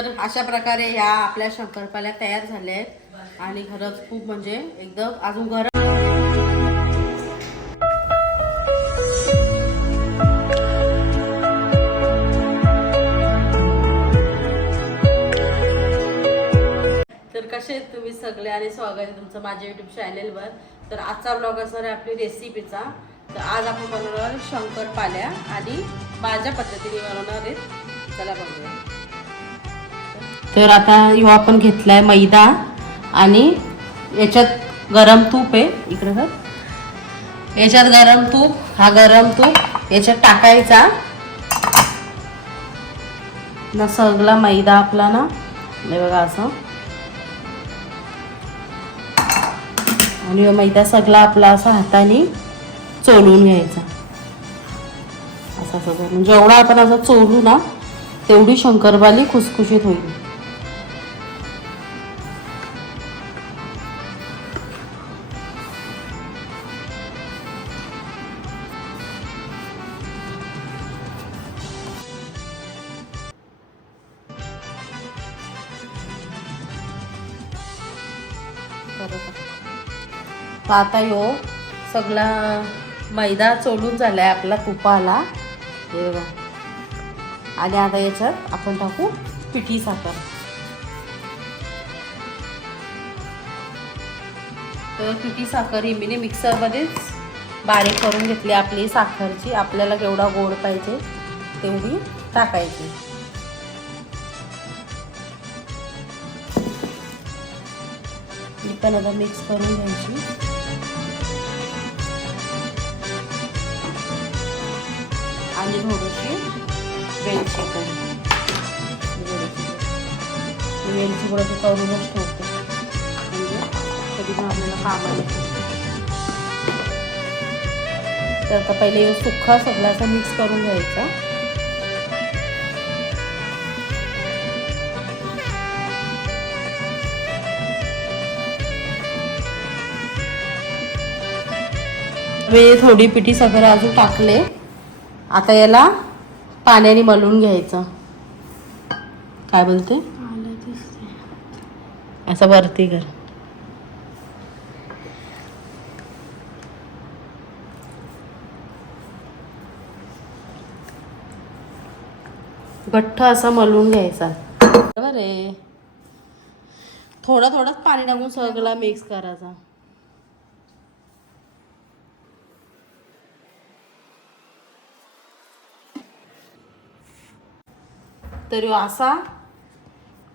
तर अशा प्रकारे ह्या आपल्या शंकरपाळ्या तयार झाल्या आहेत आणि खरंच खूप म्हणजे एकदम अजून गरम. तर कसे आहेत तुम्ही सगळे आणि स्वागत आहे तुमचं माझ्या यूट्यूब चॅनेलवर. तर आजचा ब्लॉग असणार आहे आपली रेसिपीचा. तर आज आपण बनवणार शंकरपाळ्या आणि माझ्या पद्धतीने बनवणार आहे. चला बघूया. तर आता यो आपण घेतलाय मैदा आणि याच्यात गरम तूप आहे. इकडे बघ, याच्यात गरम तूप, हा गरम तूप याच्यात टाकायचा ना. सगळा मैदा आपला ना हे बघा असं, आणि मैदा सगळा आपला असा हाताने चोळून घ्यायचा. असं असं करून जेवढा आपण असं चोळू ना तेवढी शंकरपाळी खुसखुशीत होईल. तर आता ह्यो सगळा मैदा चोळून झालाय आपला तुपाला, हे बघा. आणि आता याच्यात आपण टाकू पिठी साखर. तर पिठी साखर ही मी मिक्सरमध्येच बारीक करून घेतली. आपली साखरची आपल्याला केवढा गोड पाहिजे तेवढी टाकायची. ही पण आता मिक्स करून घ्यायची. आणि थोडीशी वेलची करून, वेलची थोडंसं करूनच ठेवते म्हणजे कधी पण आपल्याला कामाला येते. तर आता पहिले सुक्का सगळा असा मिक्स करून घ्यायचा. थोडी पिठी साखर अजून टाकले. आता याला पाण्याने मळून घ्यायचं. काय बोलते, असं वरती कर. घट्ट असं मळून घ्यायचा. बरोबर आहे. थोडं थोडंच पाणी टाकून सगळं मिक्स करायचा. तर असा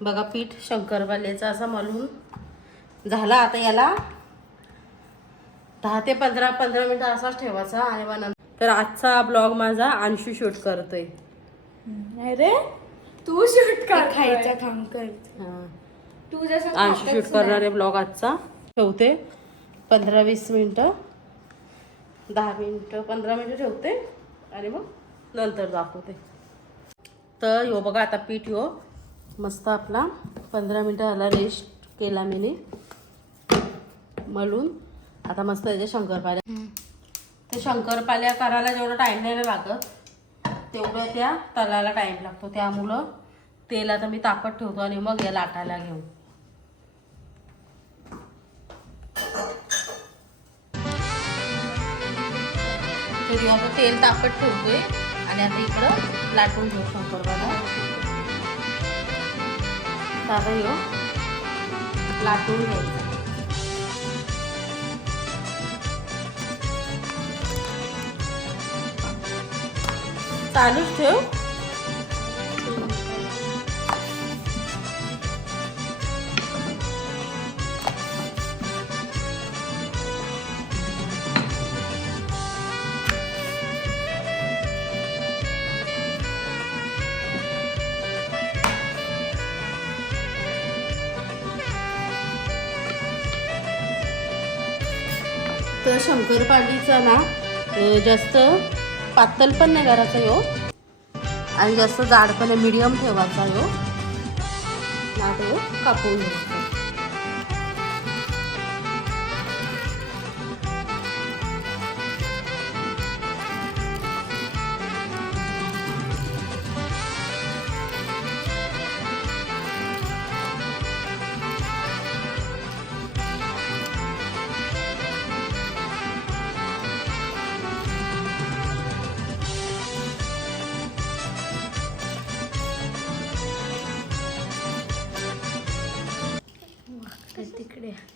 बघा पीठ शंकरपाळ्याचा असा मळून झाला. आता याला 10 ते 15 मिनिटं असाच ठेवायचा. आणि मग तर आजचा ब्लॉग माझा अंशू शूट करतोय. अरे तू शूट कर, खायचा काम कर. तू जसं अंशू शूट करणार आहे ब्लॉग आजचा. ठेवते 15-20 मिनिटं, 10 मिनिटं 15 मिनिटं ठेवते आणि मग नंतर दाखवते. तर ह्यो बघा आता पीठ ह्यो मस्त आपला 15 मिनिटं झाला रेस्ट केला मी मळून. आता मस्त याच्या शंकरपाळ्या, ते शंकरपाळ्या करायला जेवढा टाईम नाही लागत तेवढं त्या तलाला टाईम लागतो. त्यामुळं तेल आता मी तापत ठेवतो आणि मग या लाटायला घेऊ. तरी आता तेल तापत ठेवतोय आणि आता इकडं लाटून घेऊ शंकरपाळ्या. आता ह्यो लाटून घ्यायचा. चालूच ठेव. तर शंकरपाळीचा ना जास्त पातळ पण नाही करायचा ह्यो आणि जास्त जाड पण नाही, मीडियम ठेवायचा ह्यो. ना तो कापून घ्यायचा. इकडे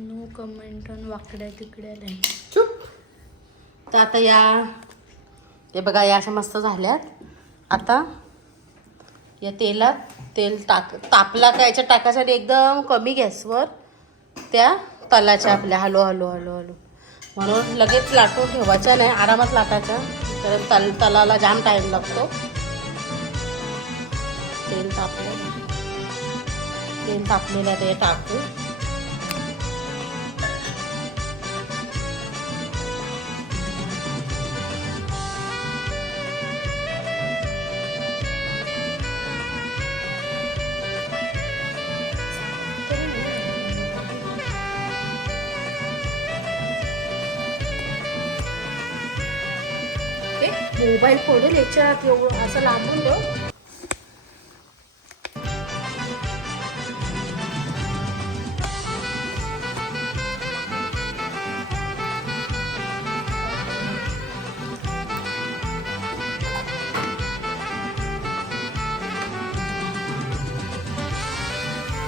नो कमेंट ऑन वाकड्या तिकड्या नाही. चुप. तर आता या हे बघा या अशा मस्त झाल्यात. आता या तेलात तेल तापला का याच्यात टाकायसाठी एकदम कमी गॅसवर त्या तलाच्या आपल्या हलो हलो हलो हलो म्हणून लगेच लाटून ठेवायच्या नाही, आरामात लाटायच्या, कारण तलाला जाम टाईम लागतो. तेल तापलेलं ते टाकू. मोबाईल पडेल याच्यात, एवढं असं लांबून ठेव.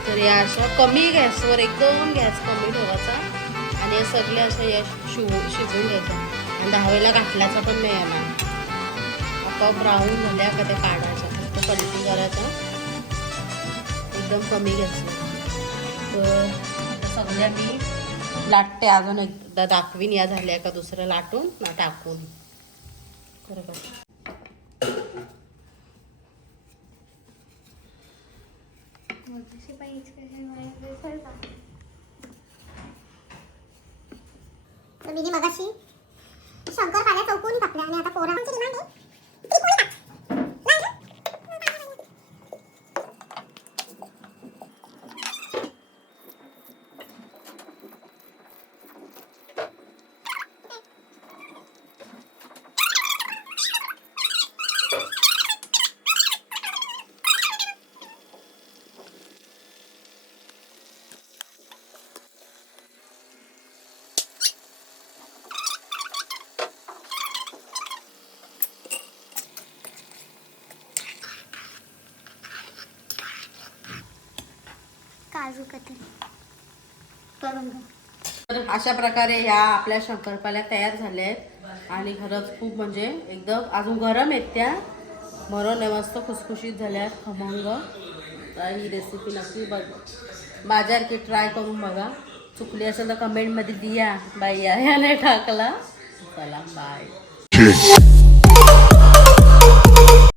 तर या अशा कमी गॅसवर एकदम गॅस कमी ठेवायचा आणि या सगळ्या अशा या शिजवून घ्यायच्या. आणि 10 वेळेला घातल्याचा पण नाही येणार. आता ब्राऊन झाल्या का ते काढायच्या, फक्त पलटी करायचा एकदम कमी गॅसवर. तर सगळ्या मी लाटते, अजून एकदा दाखवीन या झाल्या का दुसरं लाटून ना टाकून. बरोबर. तर मी मगाशी शंकरपाळ्या चौकोनी कापल्या आणि आता पोरांची डिमांड आहे त्रिकोणी काप. काजू कतली करून घ्या. तर अशा प्रकारे ह्या आपल्या शंकरपाळ्या तयार झाल्या आहेत आणि खरंच खूप म्हणजे एकदम अजून गरम आहेत त्या, म्हणून मस्त खुसखुशीत झाल्या आहेत, खमंग. तर ही रेसिपी नक्की बाजार की ट्राय करून बघा. चुकली असेल तर कमेंटमध्ये दिया बाई या नाही टाकला. चला बाय.